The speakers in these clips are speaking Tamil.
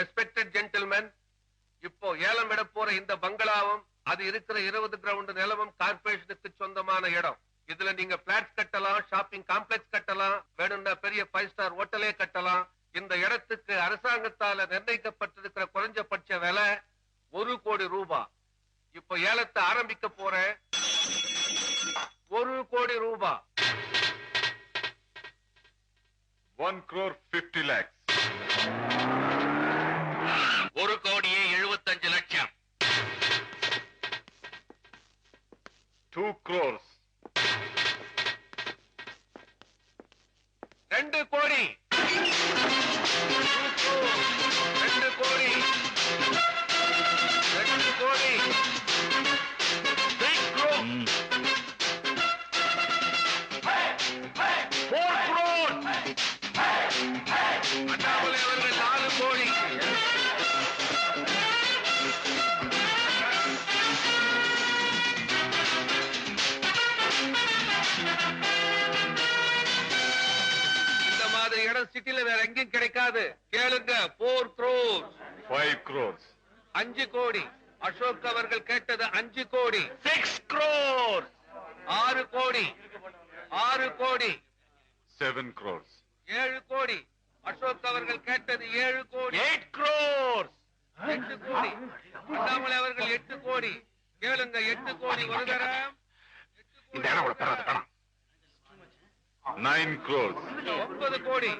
ரெஸ்பெக்டட் ஜென்டில்மேன், இப்போ ஏலம் விட போற இந்த பங்களாவும் அது இருக்கிற 20 கிரவுண்ட் நிலமும் கார்பரேஷனுக்கு சொந்தமான இடம். இதுல நீங்க பிளாட்ஸ் கட்டலாம், ஷாப்பிங் காம்ப்ளெக்ஸ் கட்டலாம், வேணும்னா பெரிய 5 ஸ்டார் ஹோட்டலே கட்டலாம். இந்த இடத்துக்கு அரசாங்கத்தால நிர்ணயிக்கப்பட்டிருக்கிற குறைஞ்சபட்ச விலை 1 கோடி ரூபாய். இப்போ ஏலத்தை ஆரம்பிக்க போற 1 கோடி ரூபாய். 1 crore 50 lakhs. 1 கோடியே 75 லட்சம். 2 crores. 2 கோடி. 2 கோடி. 2 கோடி. 3 crores. 4 crores. அண்ணாமலை அவர்கள் 4 கோடி. இந்த மாதிரி இடம் சிட்டில வேற எங்கேயும் கிடைக்காது. கேளுங்க. 4 crores. 5 crores. 5 கோடி. அசோக் அவர்கள் கேட்டது 5 கோடி. 6 crores. 6 கோடி. 6 கோடி. 7 crores. 7 கோடி. அசோக் அவர்கள் கேட்டது 7 கோடி. 8 crores. 8 கோடி. அண்ணாமலை அவர்கள் 8 கோடி. கேளுங்க. 8 கோடி ஒரு தரம். இந்த இடம் அவ்வளவு பெறாத பணம். 9 crores. 9 கோடி.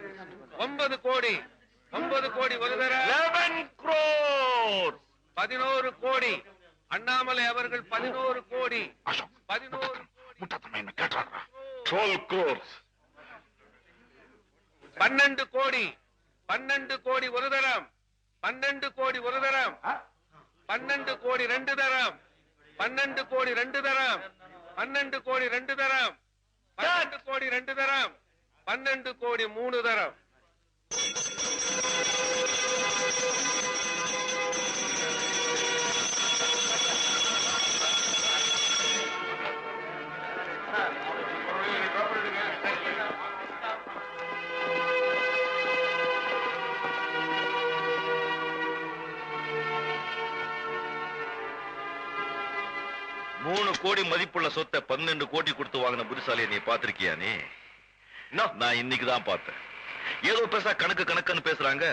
9 கோடி. 9 கோடி ஒரு தரம். 11 crores. 11 கோடி. அண்ணாமலை அவர்கள் 11 கோடி. அசோக் 11 முட்டாத்தம்மா என்ன கேட்டாரா? 12 crores. 12 கோடி. 12 கோடி ஒரு தரம். 12 கோடி ஒரு தரம். 12 கோடி 2 தரம். 12 கோடி 2 தரம். 12 கோடி 2 தரம். 12 கோடி 2 தரம். 12 கோடி 3 தரம். மூணு கோடி மதிப்புள்ள சொத்தை 12 கோடி கொடுத்து வாங்கின புத்திசாலியை நீ பாத்திருக்கியா? நீ நான் இன்னைக்குதான் பார்த்தேன். ஏதோ பேச கணக்குன்னு பேசுறாங்க.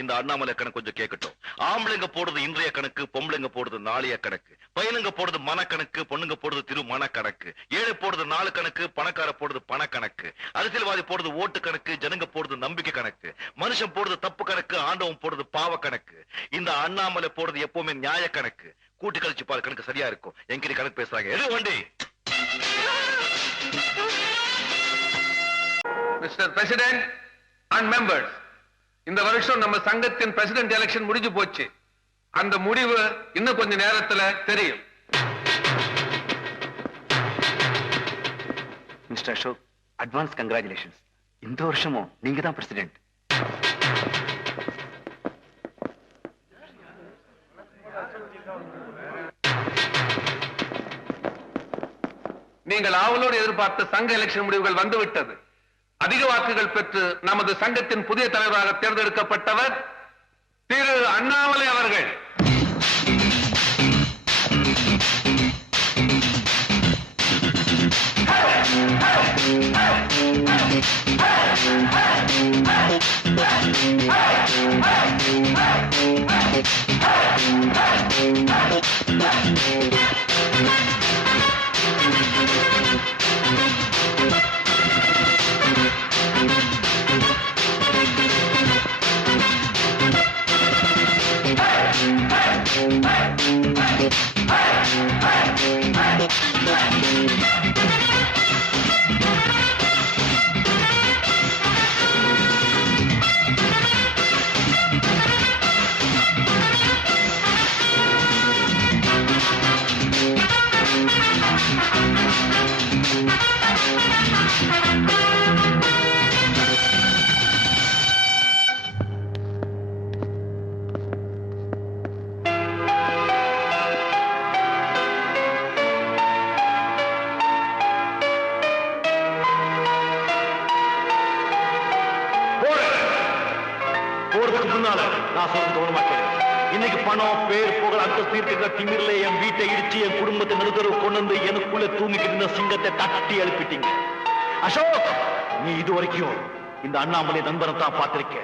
இந்த அண்ணாமலை கணக்கு கொஞ்சம் கேட்கட்டும். ஆம்பளைங்க போடுறது இன்றைய கணக்கு, பொம்பளைங்க போடுறது நாளைய கணக்கு, பையனுங்க போடுறது மனக்கணக்கு, பொண்ணுங்க போடுறது திருமண கணக்கு, ஏழை போடுறது 4 கணக்கு, பணக்கார போடுறது பண கணக்கு, அரசியல்வாதி போடுறது ஓட்டு கணக்கு, ஜனங்க போடுறது நம்பிக்கை கணக்கு, மனுஷன் போடுறது தப்பு கணக்கு, ஆண்டவன் போடுறது பாவ கணக்கு. இந்த அண்ணாமலை போடுறது எப்பவுமே நியாய கணக்கு. கூட்டி கழிச்சு பாரு, கணக்கு சரியா இருக்கும். எங்கிட்ட கணக்கு பேசுறாங்க. எது வண்டி? மிஸ்டர் பிரசிடென்ட் அண்ட் மெம்பர்ஸ், இந்த வருஷம் நம்ம சங்கத்தின் பிரசிடென்ட் எலெக்ஷன் முடிஞ்சு போச்சு. அந்த முடிவு இன்னும் கொஞ்ச நேரத்துல தெரியும். Mister Ashok, advance congratulations. இந்த வருஷமும் நீங்க தான் பிரசிடென்ட். நீங்கள் ஆவலோடு எதிர்பார்த்த சங்க எலெக்ஷன் முடிவுகள் வந்துவிட்டது. அதிக வாக்குகள் பெற்று நமது சங்கத்தின் புதிய தலைவராக தேர்ந்தெடுக்கப்பட்டவர் திரு அண்ணாமலை அவர்கள். சொல்றது கவனமா கேளு. இன்னைக்கு பணம், பேர், புகழ், அந்தஸ்து இருக்கிற திமிர்ல என் வீட்டை இடிச்சு என் குடும்பத்தை நடுத்தரவு கொண்டு வந்து எனக்குள்ள தூங்கிட்டு இருந்த சிங்கத்தை தட்டி எழுப்பிட்டீங்க. அசோக், நீ இது வரைக்கும் இந்த அண்ணாமலை நண்பரை தான் பார்த்திருக்க.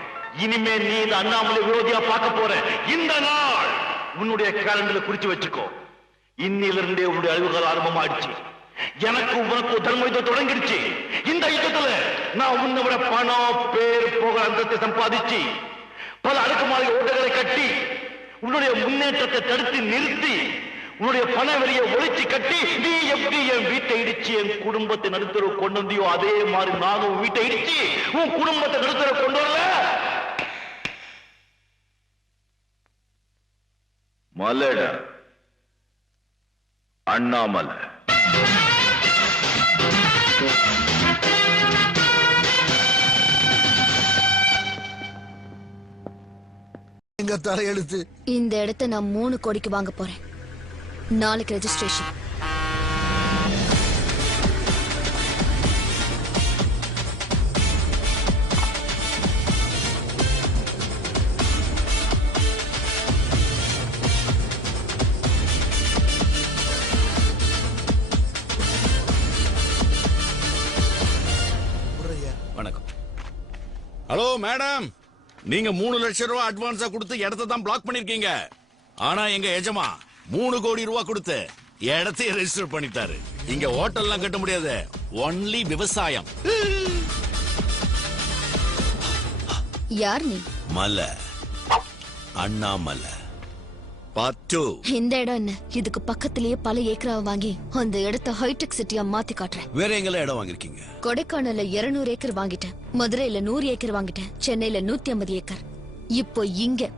இனிமே நீ இந்த அண்ணாமலை விரோதியா பார்க்க போற. இந்த நாள் உன்னுடைய கேலண்டர்ல குறிச்சு வச்சுக்கோ. இன்னிலிருந்தே உன்னுடைய அழிவுகள் ஆரம்பமாயிடுச்சு. எனக்கு உனக்கு தர்ம யுத்தம் தொடங்கிடுச்சு. இந்த யுத்தத்துல நான் உன்னை விட பணம், பேர், புகழ், அந்தஸ்தை சம்பாதிச்சு பல அடுக்குமாறி ஓட்டைகளை கட்டி உன்னுடைய முன்னேற்றத்தை தடுத்து நிறுத்தி உன்னுடைய பண வெளியை ஒழிச்சு கட்டி நீ எப்படி என் வீட்டை இடிச்சு என் குடும்பத்தை நடுத்தர கொண்டு வந்தியோ அதே மாதிரி நானும் வீட்டை இடிச்சு உன் குடும்பத்தை நடுத்தர கொண்டு வரல. மலட அண்ணாமலை எங்க தலையெழுத்து. இந்த இடத்தை நான் 3 கோடிக்கு வாங்க போறேன். நாளைக்கு ரெஜிஸ்ட்ரேஷன். வணக்கம். ஹலோ மேடம், நீங்க 3 லட்சம் ரூபாய் அட்வான்ஸா கொடுத்து இடத்தை தான் பிளாக் பண்ணிருக்கீங்க. ஆனா எங்க எஜமா 3 கோடி ரூபாய் கொடுத்து இடத்தை ரெஜிஸ்டர் பண்ணிட்டாரு. இங்க ஹோட்டல்லாம் கட்ட முடியாது, ஒன்லி விவசாயம். யார் நீ? மலை அண்ணாமலை. பாட்டு இந்த இடம் என்ன? இதுக்கு பக்கத்திலேயே பல ஏக்கராவை வாங்கி அந்த இடத்தை ஹைடெக் சிட்டியா மாத்தி காட்டுறேன். வேற எங்கெல்லாம் இடம் வாங்கிருக்கீங்க? கொடைக்கானல்ல 200 ஏக்கர் வாங்கிட்டேன், மதுரையில 100 ஏக்கர் வாங்கிட்டேன், சென்னையில 150 ஏக்கர். இப்போ இங்க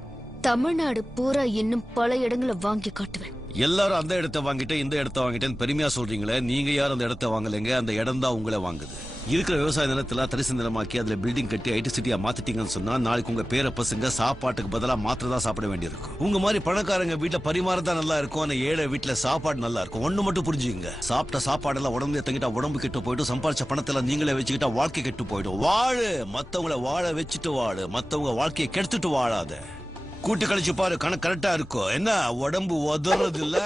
தமிழ்நாடு பூரா இன்னும் பல இடங்களை வாங்கி காட்டுவேன். எல்லாரும் அந்த இடத்தை வாங்கிட்டேன் இந்த இடத்தை வாங்கிட்டேன்னு பெருமையா சொல்றீங்களே, நீங்க யாரும் அந்த இடத்தை வாங்கலைங்க. அந்த இடம் தான் உங்களை வாங்குது. இருக்கிற விவசாய நிலத்துல தரிசு நிலமாக்கி அதுல பில்டிங் கட்டி ஐடி சிட்டியா மாத்திட்டீங்கன்னு சொன்னா நாளைக்கு உங்க பேர பசங்க சாப்பாட்டுக்கு பதிலா மாத்திரதான் சாப்பிட வேண்டியிருக்கும். உங்க மாதிரி பணக்காரங்க வீட்டுல பரிமாறதான் நல்லா இருக்கும், ஆனா ஏழை வீட்டுல சாப்பாடு நல்லா இருக்கும். ஒண்ணு மட்டும் புரிஞ்சுங்க, சாப்பிட்ட சாப்பாடெல்லாம் உடம்புல தங்கிட்டா உடம்பு கெட்டு போயிடும், சம்பாதிச்ச பணத்தெல்லாம் நீங்களே வச்சுக்கிட்டா வாழ்க்கை கெட்டு போயிடும். வாழு, மத்தவங்களை வாழ வச்சுட்டு வாழு, மத்தவங்க வாழ்க்கையை கெடுத்துட்டு வாழாத. கூட்டு கழிச்சு பாரு, கணக்கு கரெக்டா இருக்கும். என்ன உடம்பு உதறது இல்ல?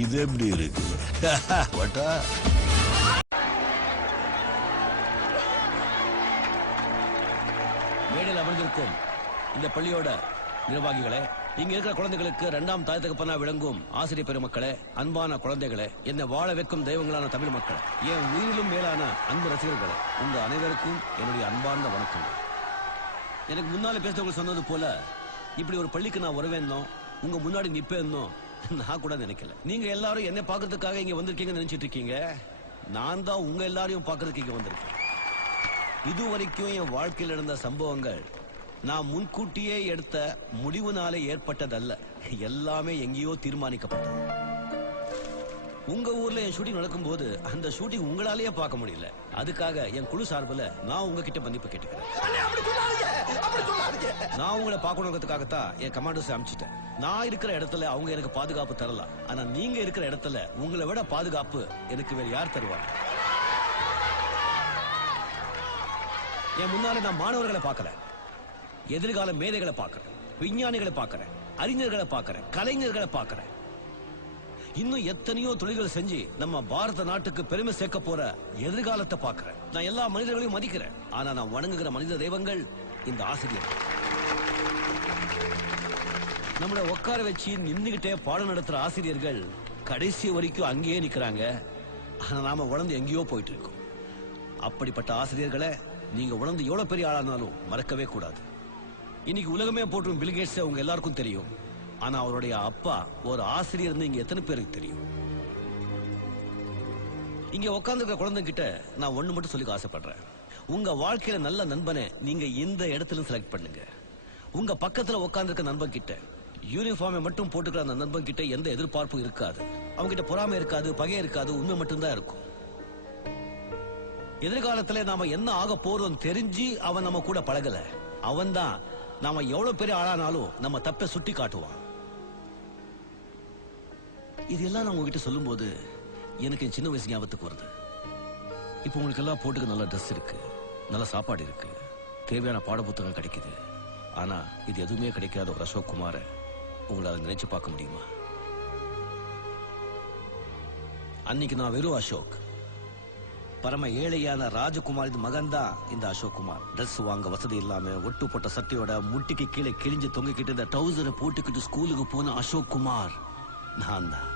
இது எப்படி இருக்கு? மேடையில் அமர்ந்திருக்கும் இந்த பள்ளியோட நிர்வாகிகளே, இங்க இருக்கிற குழந்தைகளுக்கு 2ஆம் தாய் தகப்பனா விளங்கும் ஆசிரியர் பெருமக்களே, அன்பான குழந்தைகளே, என்னை வாழ வைக்கும் தெய்வங்களான தமிழ் மக்கள், என் உயிரிலும் மேலான அன்பு ரசிகர்களே, உங்க அனைவருக்கும் என்னுடைய அன்பார்ந்த வணக்கங்கள். எனக்கு முன்னால பேசுறவங்க சொன்னது போல இப்படி ஒரு பள்ளிக்கு நான் வருவேன்னோ உங்க முன்னாடி நிப்பேன்னோ நான் கூட நினைக்கல. நீங்க எல்லாரும் என்ன பாக்குறதுக்காக இங்க வந்திருக்கீங்கன்னு நினைச்சிட்டு இருக்கீங்க. நான் தான் உங்க எல்லாரையும் பாக்குறதுக்கு இங்க வந்திருக்கேன். இது வரைக்கும் என் வாழ்க்கையில் நடந்த சம்பவங்கள் நான் முன்கூட்டியே எடுத்த முடிவுனாலே ஏற்பட்டதல்ல, எல்லாமே எங்கேயோ தீர்மானிக்கப்பட்டது. உங்க ஊர்ல என் ஷூட்டிங் நடக்கும் போது அந்த ஷூட்டிங் உங்களாலேயே பார்க்க முடியல. அதுக்காக என் குழு சார்பில் நான் உங்ககிட்ட மன்னிப்பு கேட்டுக்கிறேன். நான் உங்களை பார்க்கணுங்கிறதுக்காகத்தான் என் கமாண்டர்ஸ் அனுப்பிச்சிட்டேன். நான் இருக்கிற இடத்துல அவங்க எனக்கு பாதுகாப்பு தரலாம், ஆனா நீங்க இருக்கிற இடத்துல உங்களை விட பாதுகாப்பு எனக்கு வேற யார் தருவாங்க? என் முன்னால நான் மாணவர்களை பார்க்கல, எதிர்கால மேதைகளை பார்க்கிறேன், விஞ்ஞானிகளை பார்க்கிறேன், அறிஞர்களை பார்க்கிறேன், கலைஞர்களை பார்க்கிறேன். இன்னும் எத்தனையோ தொழில்கள் செஞ்சு நம்ம பாரத நாட்டுக்கு பெருமை சேர்க்க போற எதிர்காலத்தை பார்க்கிறேன். நான் எல்லா மனிதர்களையும் மதிக்கிறேன், ஆனா நான் வணங்குகிற மனித தெய்வங்கள் இந்த ஆசிரியர். நம்மள உட்கார வச்சு நின்னுகிட்டே பாடம் நடத்துற ஆசிரியர்கள் கடைசி வரைக்கும் அங்கேயே நிக்கிறாங்க, ஆனா நாம உணர்ந்து எங்கேயோ போயிட்டு இருக்கோம். அப்படிப்பட்ட ஆசிரியர்களை நீங்க உணர்ந்து எவ்வளவு பெரிய ஆளானாலும் மறக்கவே கூடாது. இன்னைக்கு உலகமே போற்றும் பில் கேட்ஸ் உங்க எல்லாருக்கும் தெரியும், ஆனா அவருடைய அப்பா ஒரு ஆசிரியர் இங்க எத்தனை பேருக்கு தெரியும்? இங்க உட்கார்ந்து குழந்தைகிட்ட நான் ஒண்ணு மட்டும் சொல்லிக்க ஆசைப்படுறேன். உங்க வாழ்க்கையில நல்ல நண்பனை நீங்க இந்த இடத்துல செலக்ட் பண்ணுங்க. உங்க பக்கத்துல உட்கார்ந்து நண்பன் கிட்ட யூனிஃபார்மை மட்டும் போட்டுக்கிற அந்த நண்பன் கிட்ட எந்த எதிர்பார்ப்பும் இருக்காது, அவங்க கிட்ட பொறாமை இருக்காது, பகை இருக்காது, உண்மை மட்டும்தான் இருக்கும். எதிர்காலத்துல நாம என்ன ஆக போறோம் தெரிஞ்சு அவன் நம்ம கூட பழகல, அவன் தான் நாம எவ்வளவு பெரிய ஆளானாலும் நம்ம தப்பை சுட்டி காட்டுவான். இதெல்லாம் நான் உங்ககிட்ட சொல்லும் போது எனக்கு சின்ன வயசு ஞாபகத்துக்கு வருது. இப்போ உங்களுக்கு எல்லாம் போட்டுக்க நல்ல ட்ரெஸ் இருக்கு, நல்ல சாப்பாடு இருக்கு, தேவையான பாட புத்தகம் கிடைக்குது. ஆனா இது எதுவுமே கிடைக்காத ஒரு அசோக் குமார உங்களால நினைச்சு பார்க்க முடியுமா? அன்னைக்கு நான் வெறும் அசோக், பரம ஏழையான ராஜகுமார் மகன் தான் இந்த அசோக் குமார். ட்ரெஸ் வாங்க வசதி இல்லாம ஒட்டு போட்ட சட்டையோட முட்டிக்கு கீழே கிழிஞ்சு தொங்கிக்கிட்டு இந்த ட்ரௌசரை போட்டுக்கிட்டு ஸ்கூலுக்கு போன அசோக் குமார் நான் தான்.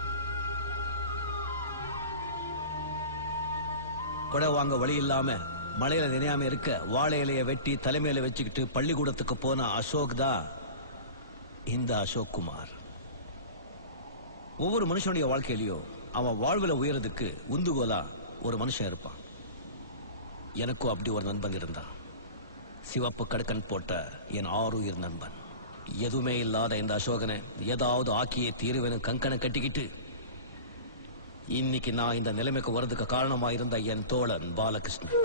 கொடை வாங்க வழி இல்லாம மழையில நினையாம இருக்க வாழை இலைய வெட்டி தலைமையில வச்சுக்கிட்டு பள்ளிக்கூடத்துக்கு போன அசோக் தான் இந்த அசோக் குமார். ஒவ்வொரு மனுஷனுடைய வாழ்க்கையிலயும் அவன் வாழ்வுல உயரதுக்கு உந்துகோலா ஒரு மனுஷன் இருப்பான். எனக்கும் அப்படி ஒரு நண்பன் இருந்தான். சிவப்பு கடுக்கன் போட்ட என் ஆறுயிர் நண்பன். எதுவுமே இல்லாத இந்த அசோகனை ஏதாவது ஆக்கியே தீருவேன்னு கங்கனை கட்டிக்கிட்டு இன்னைக்கு நான் இந்த நிலைமைக்கு வர்றதுக்கு காரணமா இருந்த என் தோழன் பாலகிருஷ்ணன்,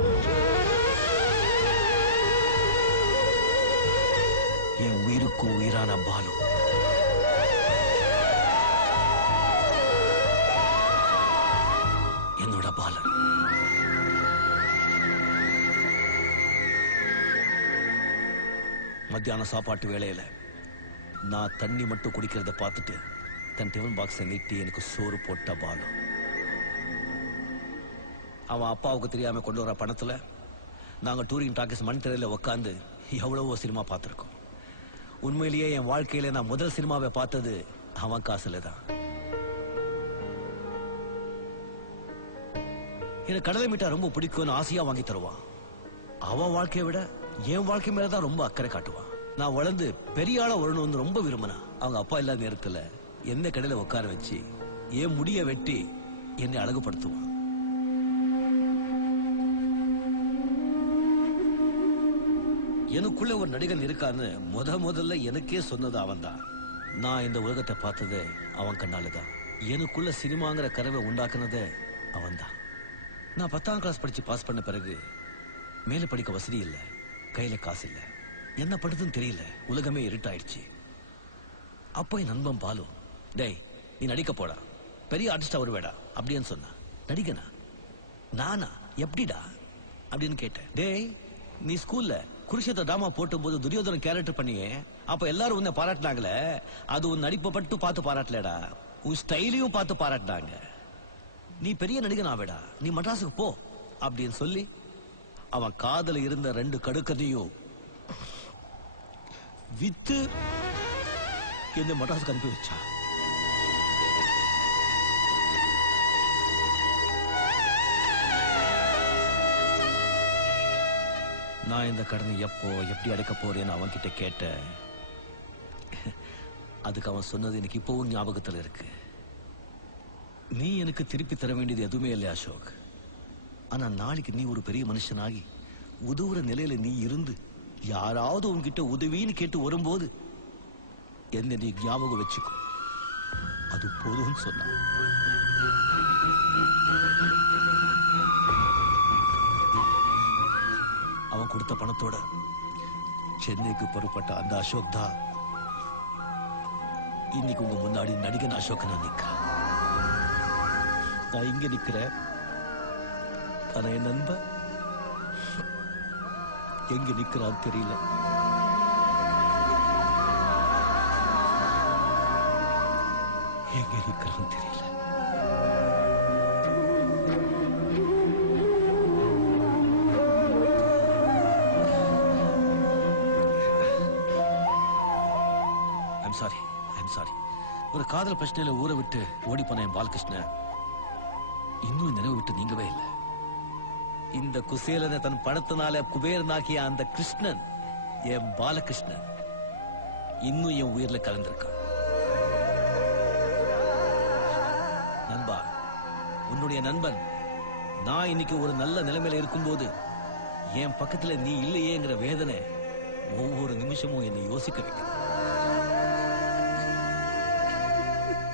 என் உயிருக்கு உயிரான பாலு. என்னோட பாலன். மத்தியான சாப்பாட்டு வேளையில நான் தண்ணி மட்டும் குடிக்கிறத பார்த்துட்டு தன் டிஃபன் பாக்ஸை நீட்டி எனக்கு சோறு போட்ட பாலு. அவன் அப்பாவுக்கு தெரியாம கொண்டு வர பணத்துல நாங்க டூரிங் டாக்கீஸ் மண் திரையில உட்காந்து எவ்வளவோ சினிமா பார்த்திருக்கோம். உண்மையிலேயே என் வாழ்க்கையில நான் முதல் சினிமாவை பார்த்தது அவன் காசுல தான். எனக்கு கடலை மிட்டாய் ரொம்ப பிடிக்கும்னு ஆசையா வாங்கி தருவான். அவன் வாழ்க்கையை விட என் வாழ்க்கை மேலதான் ரொம்ப அக்கறை காட்டுவான். நான் வளர்ந்து பெரிய ஆளா வரணும்னு ரொம்ப விரும்பினா அவங்க அப்பா இல்லாத நேரத்துல எந்த கடையில உட்கார வச்சு என் முடிய வெட்டி என்னை அழகுபடுத்துவான். எனக்குள்ள ஒரு நடிகன் இருக்கான்னு முதல்ல எனக்கே சொன்னது அவன் தான். நான் இந்த உலகத்தை பார்த்தது அவன் கண்ணாலதான். எனக்குள்ள சினிமாங்கிற கனவை உண்டாக்குனது அவன் தான். நான் 10ஆம் கிளாஸ் படிச்சு பாஸ் பண்ண பிறகு மேல படிக்க வசதி இல்ல, கையில காசு இல்ல, என்ன படுதுன்னு தெரியல, உலகமே இருட்டாயிடுச்சு. அப்போ என் நண்பன் பாலு, டேய் நீ நடிக்க போடா, பெரிய ஆர்டிஸ்டா வருவேடா அப்படின்னு சொன்னா. நடிகனா? நானா? எப்படிடா அப்படின்னு கேட்டேன். டேய் நீ ஸ்கூல்ல குருஷேத்திர டிராமா போட்டும் போது துரியோதன கேரக்டர் பண்ணியே, அப்ப எல்லாரும் உன்னை பாராட்டினாங்களே, அது உன் நடிப்பை மட்டும் பார்த்து பாராட்டலடா, உன் ஸ்டைலையும் பார்த்து பாராட்டினாங்க. நீ பெரிய நடிகன் ஆவேடா, நீ மட்ராஸுக்கு போ அப்படின்னு சொல்லி அவன் காதல இருந்த 2 கடுக்கதையும் வித்து என்ன மட்ராஸுக்கு அனுப்பி வச்சா. நான் இந்த கடனை எப்போ எப்படி அடைக்க போறேன்னு அவன் கிட்ட கேட்டேன். அதுக்கு அவன் சொன்னது எனக்கு இப்பவும் ஞாபகத்துல இருக்கு. நீ எனக்கு திருப்பி தர வேண்டியது எதுவுமே இல்லை அசோக். ஆனா நாளைக்கு நீ ஒரு பெரிய மனுஷனாகி உதவுற நிலையில நீ இருந்து யாராவது உன்கிட்ட உதவின்னு கேட்டு வரும்போது என்ன நீ ஞாபகம் வச்சுக்கோ, அது போதும்னு சொன்னான். அவன் கொடுத்த பணத்தோட சென்னைக்கு புறப்பட்ட அந்த அசோக் தான் இன்னைக்கு உங்க முன்னாடி நடிகன் அசோக் நான் நிக்கிறேன். நான் இங்க நிக்கிறேன், ஆனா என் நண்பன் எங்க நிக்கிறான்னு தெரியல. எங்க நிக்கிறான்னு தெரியல. I'm sorry. ஒரு காதல் பிரச்சனையில ஊரை விட்டு ஓடி போன என் பாலகிருஷ்ணன் இன்னும் நினைவு விட்டு நீங்கவே இல்லை. இந்த குசேலனை தன் பணத்தினால குபேரனாக்கிய அந்த கிருஷ்ணன், என் பாலகிருஷ்ணன், இன்னும் என் உயிர்ல கலந்திருக்கான். நண்பா, உன்னுடைய நண்பன் நான் இன்னைக்கு ஒரு நல்ல நிலைமையில இருக்கும்போது என் பக்கத்துல நீ இல்லையேங்கிற வேதனை ஒவ்வொரு நிமிஷமும் என்னை யோசிக்க வைக்குது.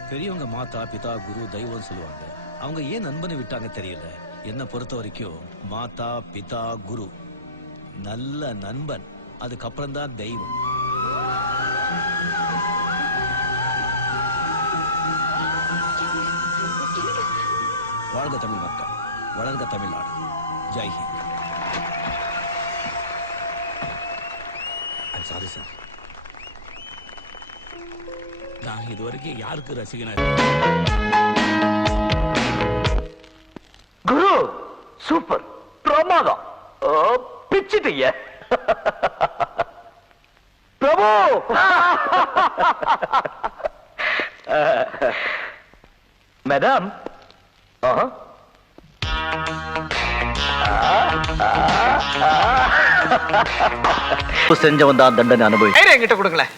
பெரியவங்க மாதா பிதா குரு தெய்வம் சொல்லுவாங்க. அவங்க ஏன் நண்பனை விட்டாங்க தெரியல. என்ன பொறுத்த வரைக்கும் மாதா பிதா குரு நல்ல நண்பன், அதுக்கப்புறம் தான் தெய்வம். வாழ்க தமிழ் மக்கள், வளர்க தமிழ்நாடு. ஜெய் ஹிந்த். சாரி சார், நான் இதுவரைக்கும் யாருக்கு ரசிகனா குரு சூப்பர் பிரமாதம் பிச்சிட்டீங்க பிரபு. மேடம் செஞ்சவன் தான் தண்டனை அனுபவி. என்கிட்ட கொடுங்களேன்.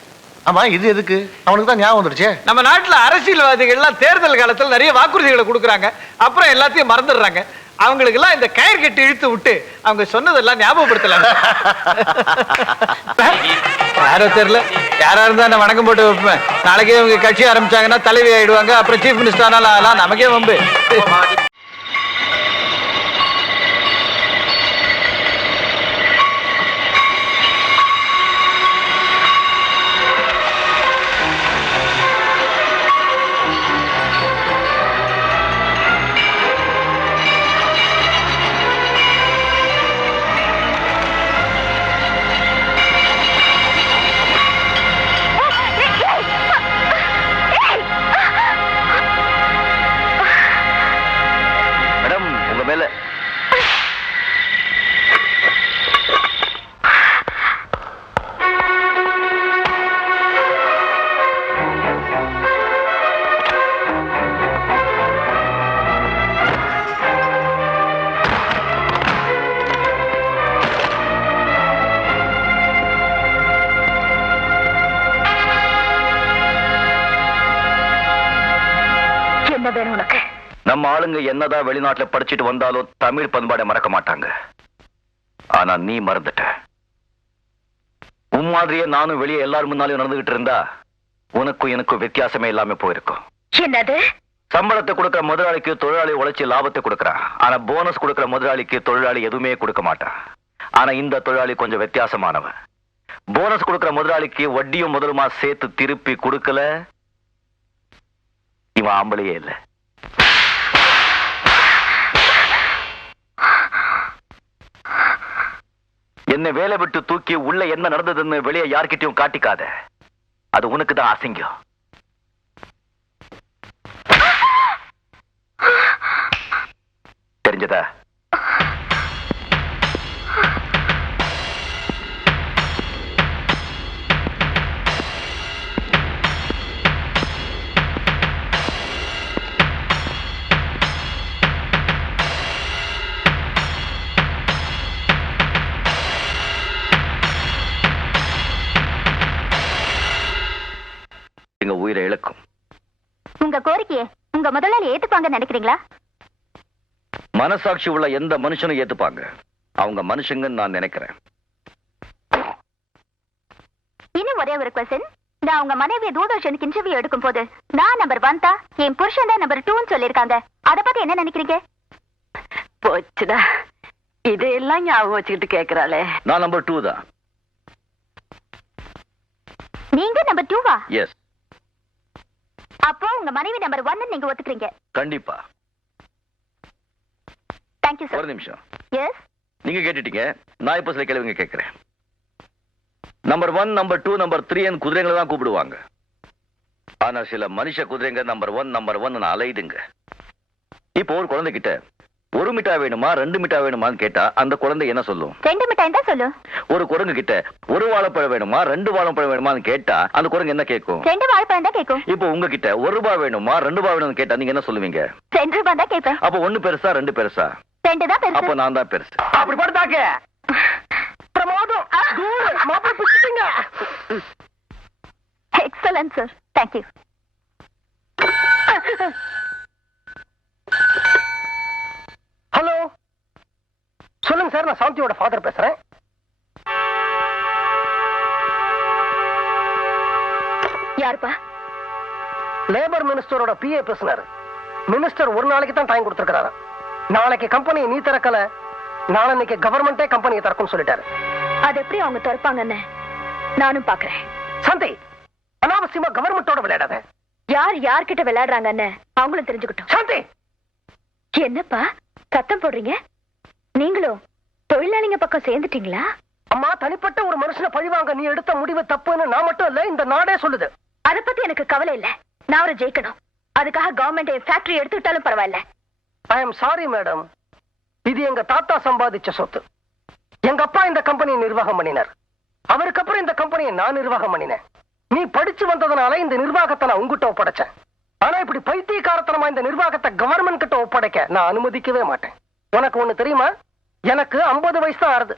ஆமா இது எதுக்கு? அவனுக்கு தான் ஞாபகம் வந்துருச்சு. நம்ம நாட்டுல அரசியல்வாதிகள்லாம் தேர்தல் காலத்துல நிறைய வாக்குறுதிகளை கொடுக்குறாங்க, அப்புறம் எல்லாத்தையும் மறந்துடுறாங்க. அவங்களுக்கு எல்லாம் இந்த கயிறு கட்டி இழுத்து விட்டு அவங்க சொன்னதெல்லாம் ஞாபகப்படுத்தலாம். யாரோ தெரியல, யாரா இருந்தா நான் வணக்கம் போட்டு வைப்பேன். நாளைக்கே இவங்க கட்சி ஆரம்பிச்சாங்கன்னா தலைவி ஆயிடுவாங்க, அப்புறம் சீஃப் மினிஸ்டர் ஆனாலும் நமக்கே வம்பு. நம்ம ஆளுங்க என்னதான் வெளிநாட்டுல படிச்சுட்டு வந்தாலும் தமிழ் பண்பாடை மறக்க மாட்டாங்க. ஆனா நீ மறந்துட்ட. உன் மாதிரியே நானும் வெளியே எல்லாரும் முன்னாலும் நடந்துகிட்டு இருந்தா உனக்கும் எனக்கும் வித்தியாசமே இல்லாம போயிருக்கும். என்னது? சம்பளத்தை கொடுக்கிற முதலாளிக்கு தொழிலாளி உழைச்சி லாபத்தை கொடுக்கறான். ஆனா போனஸ் கொடுக்கிற முதலாளிக்கு தொழிலாளி எதுவுமே கொடுக்க மாட்டான். ஆனா இந்த தொழிலாளி கொஞ்சம் வித்தியாசமானவன். போனஸ் கொடுக்கிற முதலாளிக்கு வட்டியும் முதலுமா சேர்த்து திருப்பி கொடுக்கல. இவன் ஆம்பளையே இல்லை. என்ன வேலை விட்டு தூக்கி உள்ள என்ன நடந்ததுன்னு வெளியே யார்கிட்டயும் காட்டிக்காத. அது உனக்கு தான் அசிங்கம். தெரிஞ்சதா? உயிரை இழக்கும். உங்க கோரிக்கையை உங்க முதலாளி ஏத்துப்பாங்க நினைக்கிறீங்களா? மனசாட்சி உள்ள எந்த மனுஷனும் ஏத்துப்பாங்க. அவங்க மனுஷங்கன்னு நான் நினைக்கிறேன். இன்னும் ஒரே ஒரு क्वेश्चन. நான் உங்க மனைவி தூர்தர்ஷனுக்கு இன்டர்வியூ எடுக்கும் போது நான் நம்பர் 1 தான், என் புருஷன் தான் நம்பர் 2ன்னு சொல்லிருக்காங்க. அத பத்தி என்ன நினைக்கிறீங்க? போச்சுடா, இதெல்லாம் ஞாபகம் வச்சுக்கிட்டு கேக்குறாளே. நான் நம்பர் 2 தான். நீங்க நம்பர் 2வா? எஸ். அப்போ உங்க மனைவி நம்பர் 1 நீங்க ஒத்துக்கிறீங்க? கண்டிப்பா. Thank you sir. ஒரு நிமிஷம். எஸ். நீங்க கேட்டுட்டீங்க, நான் இப்ப சில கேள்விங்க கேட்கிறேன். நம்பர் 1, நம்பர் 2, நம்பர் 3 குதிரைகளை தான் கூப்பிடுவாங்க. ஆனா சில மனுஷ குதிரைங்க நம்பர் 1 அலையுதுங்க. இப்போ ஒரு குழந்தைகிட்ட 1 மிட்டாய் வேணுமா 2 மிட்டாய் வேணுமான்னு கேட்டா அந்த குழந்தை என்ன சொல்லும்? 2 மிட்டாய் தான் சொல்லும். ஒரு குரங்கு கிட்ட 1 வாழைப்பழம் வேணுமா 2 வாழைப்பழம் வேணுமான்னு கேட்டா அந்த குரங்கு என்ன கேட்கும்? 2 வாழைப்பழம் தான் கேட்கும். இப்போ உங்ககிட்ட 1 ரூபாய் வேணுமா 2 ரூபாய் வேணும்னு கேட்டா நீங்க என்ன சொல்லுவீங்க? 2 ரூபாய் தான் கேட்பேன். அப்ப 1 பெருசா 2 பெருசா? 2 தான் பெருசு. அப்ப நான் தான் பெருசு. அப்படி போட்டாக்க பிரமாதம். மாப்பிள்ளை பிடிச்சிட்டீங்க. Excellent sir. Thank you. Hello, சொல்லுங்க சார், நான் சாந்தியோட ஃபாதர் பேசுறேன். யாருப்பா? லேபர் மினிஸ்டரோட பிஏ பேசுனாரு. மினிஸ்டர் ஒரு நாளைக்கு தான் டைம் கொடுத்திருக்காரு. நாளைக்கு கம்பெனியை நீ திறக்கல, நாளைக்கு கவர்மெண்டே கம்பெனியை திறக்கும்னு சொல்லிட்டாரு. அது எப்படி அவங்க திறப்பாங்கன்னு நானும் பாக்குறேன். சாந்தி, அனாவசியமா கவர்மெண்டோட விளையாடாத. யார் யார்கிட்ட விளையாடுறாங்கன்னு அவங்களும் தெரிஞ்சுக்கிட்டோம். சாந்தி, என்னப்பா சத்தம் போடுறீங்க? நீங்களும் தொழிலாளிங்க பக்கம் சேர்ந்துட்டீங்களா? அம்மா, தனிப்பட்ட ஒரு மனுஷனை பழிவாங்க நீ எடுத்த முடிவு தப்புன்னு நான் மட்டும் இல்ல, இந்த நாடே சொல்லுது. அத பத்தி எனக்கு கவலை இல்ல. நான் அவரை ஜெயிக்கணும். அதுக்காக கவர்மெண்ட் ஃபேக்டரி எடுத்துக்கிட்டாலும் பரவாயில்ல. ஐ எம் சாரி மேடம், இது எங்க தாத்தா சம்பாதிச்ச சொத்து. எங்க அப்பா இந்த கம்பெனியை நிர்வாகம் பண்ணினார். அவருக்கு அப்புறம் இந்த கம்பெனியை நான் நிர்வாகம் பண்ணினேன். நீ படிச்சு வந்ததுனால இந்த நிர்வாகத்தை நான் உங்ககிட்ட ஒப்படைச்சேன். ஆனா இப்படி பைத்தியக்காரத்தனமா இந்த நிர்வாகத்தை கவர்மெண்ட் கிட்ட ஒப்படைக்க நான் அனுமதிக்கவே மாட்டேன். உனக்கு ஒண்ணு தெரியுமா? எனக்கு 50 வயசு தான் ஆறுது.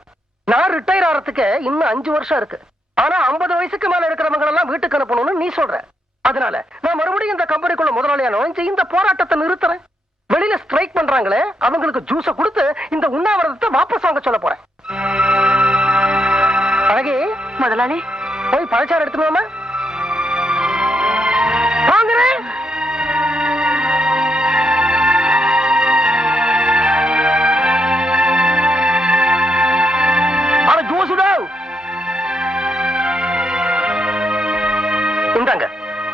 நான் ரிட்டையர் ஆகிறதுக்கு இன்னும் 5 வருஷம் இருக்கு. ஆனா 50 வயசுக்கு மேல இருக்கிறவங்க எல்லாம் வீட்டுக்கு அனுப்பணும்னு நீ சொல்ற. அதனால நான் மறுபடியும் இந்த கம்பெனிக்குள்ள முதலாளியா நுழைஞ்சு இந்த போராட்டத்தை நிறுத்துறேன். வெளியில ஸ்ட்ரைக் பண்றாங்களே, அவங்களுக்கு ஜூஸ கொடுத்து இந்த உண்ணாவிரதத்தை வாபஸ் வாங்க சொல்ல போறேன். அழகே, முதலாளி போய் பழச்சாறு எடுத்துக்கலாமா? வாங்குறேன். இந்தாங்க,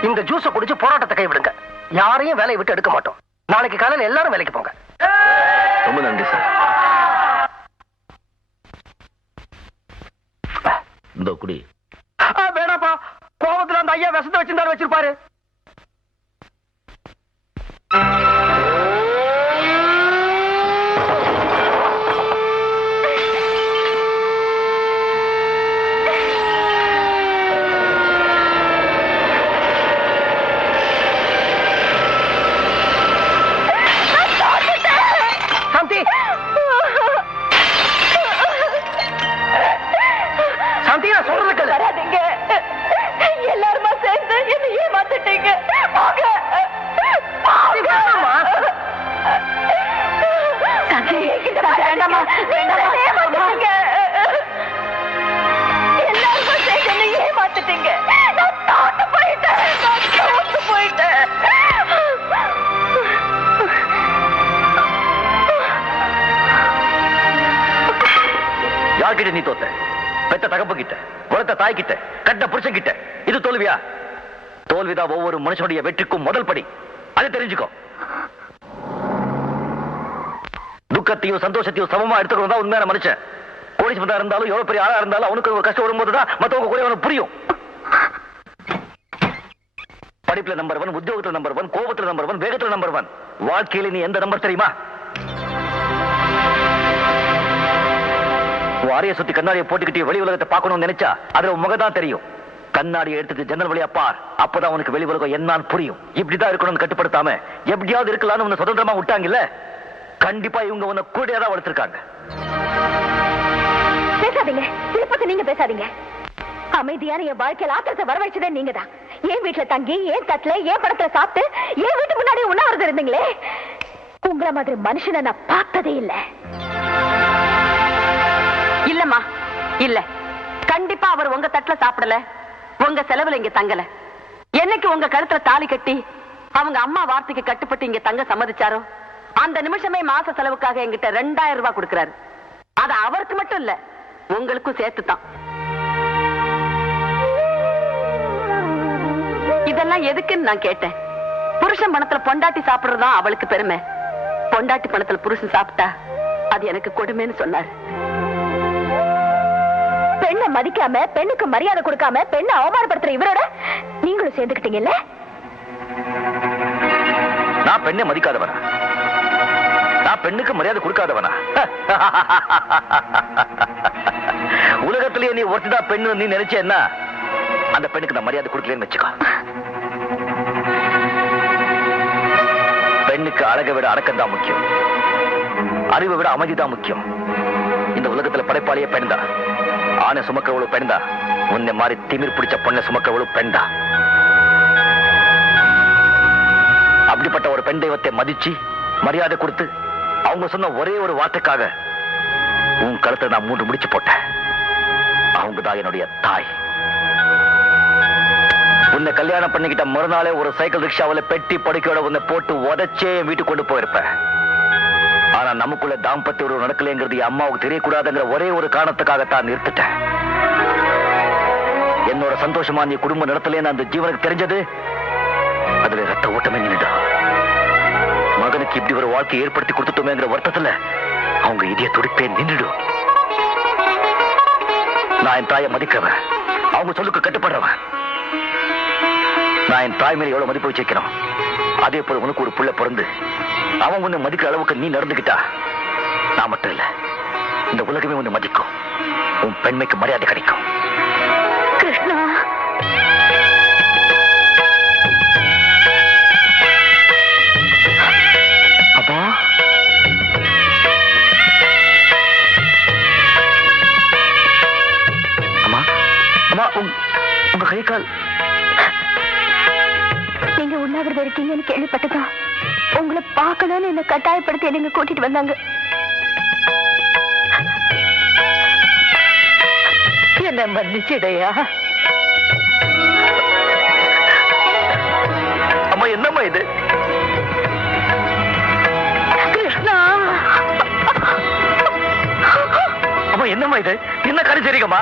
இந்த ஜூஸ குடிச்சு போராட்டத்தை கைவிடுங்க. யாரையும் வேலையை விட்டு எடுக்க மாட்டோம். நாளைக்கு காலையில் எல்லாரும் வேலைக்கு போங்க. ரொம்ப நன்றி சார். இந்த குடி. வேணாப்பா, கோபத்துல அந்த ஐயா விஷத்தை வச்சிருந்தாரு, வச்சிருப்பாரு. எல்லாருமா சேர்ந்து என்ன ஏமாத்திட்டீங்க. எல்லாருமா சேர்ந்து என்ன ஏமாத்திட்டீங்க. நான் தோத்து போயிட்டேன். யார்கிட்ட நீ தோத்த? பெத்த தகப்பு கிட்ட, வளர்த்த தாய் கிட்ட, கட்ட புருஷன் கிட்ட. இது தோல்வியா? தோல்விதான் ஒவ்வொரு மனுஷனுடைய வெற்றிக்கும் முதல் படி. அதை தெரிஞ்சுக்கோ. துக்கத்தையும் சந்தோஷத்தையும் சமமா எடுத்துக்கணும் தான் உண்மையான மனுஷன். கோடீஸ்வரனா இருந்தாலும் எவ்வளவு பெரிய ஆளா இருந்தாலும் அவனுக்கு ஒரு கஷ்டம் வரும்போதுதான் மத்தவங்க கூட அவனுக்கு புரியும். படிப்புல நம்பர் 1, உத்தியோகத்துல நம்பர் 1, கோபத்துல நம்பர் 1, வேகத்துல நம்பர் 1. வாழ்க்கையில நீ எந்த நம்பர் தெரியுமா? வாரிய சுத்தி கண்ணாடியை போட்டுக்கிட்டு வெளி உலகத்தை பார்க்கணும்னு நினைச்சா அதுல முகதான் தெரியும். கண்ணாடியை எடுத்துட்டு ஜன்னல் வழியா பார், அப்பதான் உனக்கு வெளி உலகம் என்னன்னு புரியும். இப்படிதான் இருக்கணும்னு கட்டுப்படுத்தாம எப்படியாவது இருக்கலாம்னு உன்னை சுதந்திரமா விட்டாங்கல்ல, கண்டிப்பா இவங்க உன்னை கூடயே தான் வளர்த்திருக்காங்க. பேசாதீங்க, திருப்பதி நீங்க பேசாதீங்க. அமைதியான என் வாழ்க்கையில் ஆத்திரத்தை வரவழைச்சதே நீங்க தான். என் வீட்டுல தங்கி, என் தட்டுல, என் படத்துல சாப்பிட்டு, என் வீட்டு முன்னாடி உண்ணாவிரதம் இருந்தீங்களே. உங்களை மாதிரி மனுஷனை நான் பார்த்ததே இல்லை. இல்லம்மா, இல்ல, கண்டிப்பா அவர் உங்க தட்டுல சாப்பிடல, உங்க செலவுல இங்க தங்கல. என்னைக்கு உங்க கழுத்துல தாலி கட்டி அவங்க அம்மா வார்த்தைக்கு கட்டுப்பட்டு இங்க தங்க சம்மதிச்சாரோ அந்த நிமிஷமே மாச செலவுக்காக என்கிட்ட 2000 ரூபாய் கொடுக்கிறாரு. அது அவருக்கு மட்டும் இல்ல, உங்களுக்கும் சேர்த்துதான். இதெல்லாம் எதுக்குன்னு நான் கேட்டேன். புருஷன் பணத்துல பொண்டாட்டி சாப்பிடுறதுதான் அவளுக்கு பெருமை. பொண்டாட்டி பணத்துல புருஷன் சாப்பிட்டா அது எனக்கு கொடுமைன்னு சொன்னாரு. பெண்ணை மதிக்காம, பெண்ணுக்கு மரியாதை கொடுக்காம, பெண்ணை அவமானப்படுத்துற இவரோட நீங்களும் சேர்ந்துக்கிட்டீங்கல்ல. நான் பெண்ணை மதிக்காதவனா? நான் பெண்ணுக்கு மரியாதை கொடுக்காதவனா? உலகத்திலேயே நீ ஒருத்திதான் பெண்ணு நீ நினைச்சேன்னா அந்த பெண்ணுக்கு நான் மரியாதை கொடுக்கலன்னு வச்சுக்கோ. பெண்ணுக்கு அழகை விட அடக்கம் தான் முக்கியம், அறிவை விட அமைதி தான் முக்கியம். இந்த உலகத்துல படைப்பாளியே பெண் தான். ஆனை சுமக்கிறவளும் பெண் தான். உன்னை மாதிரி திமிர் பிடிச்ச பொண்ணை சுமக்கிறவளும் பெண் தான். அப்படிப்பட்ட ஒரு பெண் தெய்வத்தை மதிச்சு மரியாதை கொடுத்து அவங்க சொன்ன ஒரே ஒரு வார்த்தைக்காக உன் கழுத்தை நான் 3 முடிச்சு போட்டேன். அவங்க தான் என்னுடைய தாய். உன்னை கல்யாணம் பண்ணிக்கிட்ட மறுநாளே ஒரு சைக்கிள் ரிக்ஷாவில் பெட்டி படுக்கையோட உன்னை போட்டு உதைச்சே வீட்டுக்கு கொண்டு போயிருப்பேன். ஆனா நமக்குள்ள தாம்பத்திய உறவு நடக்கலைங்கிறது என் அம்மாவுக்கு தெரியக்கூடாதுங்கிற ஒரே ஒரு காரணத்துக்காகத்தான் நிறுத்திட்டேன். என்னோட சந்தோஷமா நீ குடும்பம் நடத்தலேன்னு அந்த ஜீவனுக்கு தெரிஞ்சது, அதுல ரத்த ஓட்டமே நின்றுடும். மகனுக்கு இப்படி ஒரு வாழ்க்கை ஏற்படுத்தி கொடுத்துட்டோமேங்கிற வருத்தத்துல அவங்க இதய துடிப்பே நின்றுடும். நான் என் தாயை மதிக்கிறவன், அவங்க சொல்லுக்கு கட்டுப்படுறவன். நான் என் தாய் மேல எவ்வளவு மதிப்பு வச்சிருக்கிறோம், அதே போல உனக்கு ஒரு புள்ள பிறந்து அவன் உன்னை மதிக்கிற அளவுக்கு நீ நடந்துகிட்டா, நான் மட்டும் இல்ல இந்த உலகமே உன்னை மதிக்கும். உன் பெண்மைக்கு மரியாதை கிடைக்கும். கிருஷ்ணா, அப்பா, அம்மா, அம்மா, உங்க கை கால். நீங்க உண்ணாவிரதம் இருக்கீங்கன்னு கேள்விப்பட்டதான் உங்களை பார்க்கணும்னு என்ன கட்டாயப்படுத்தி நீங்க கூட்டிட்டு வந்தாங்க. என்ன மன்னிச்சிடையா. அம்மா, என்னம்மா இது? கிருஷ்ணா, அம்மா, என்னம்மா இது? என்ன காரியம் சரிங்கம்மா?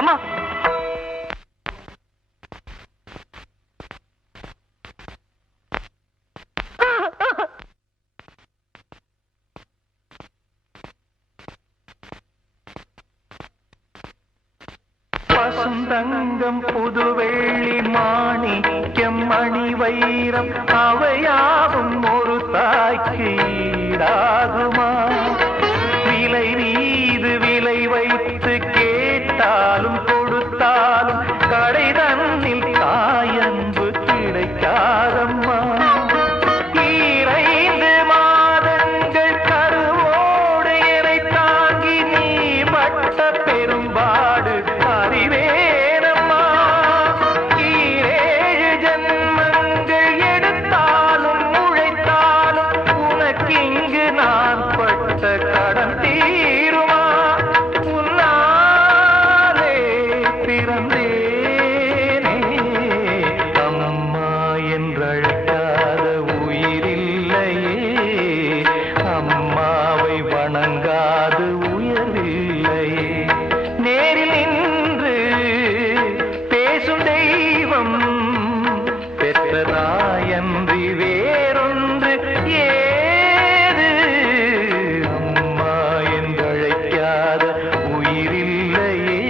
அம்மா, பசுந்தங்கம் புதுவெள்ளி மாணிக்கம் மணி வைரம் அவையாவும் ஒரு தாய்க்கு ஈடாகுமா? விலை மீது விலை வைத்து கேட்டாலும் கொடுத்தாலும் கடை தன்னில் தாயன்பு கிடைக்காதம்மா. ஈரைந்து மாதங்கள் கருவோடு எனை தாங்கி நீ பட்ட பெரும்பாடு அறிவேனம்மா. ஈரேழு ஜன்மங்கள் எடுத்தாலும் உழைத்தாலும் உனக்கிங்கு நான் பட்ட கடன் தீருமா? உன்னாலே பிறந்தேனே, அம்மா என்றழைக்காத உயிரில்லையே, அம்மாவை வணங்காது உயர்வில்லையே. நேரில் நின்று பேசும் தெய்வம் பெற்றதாயன்றி வேறொன்று ஏது? அம்மா என்றழைக்காத உயிரில்லையே,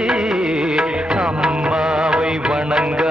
அம்மாவை வணங்க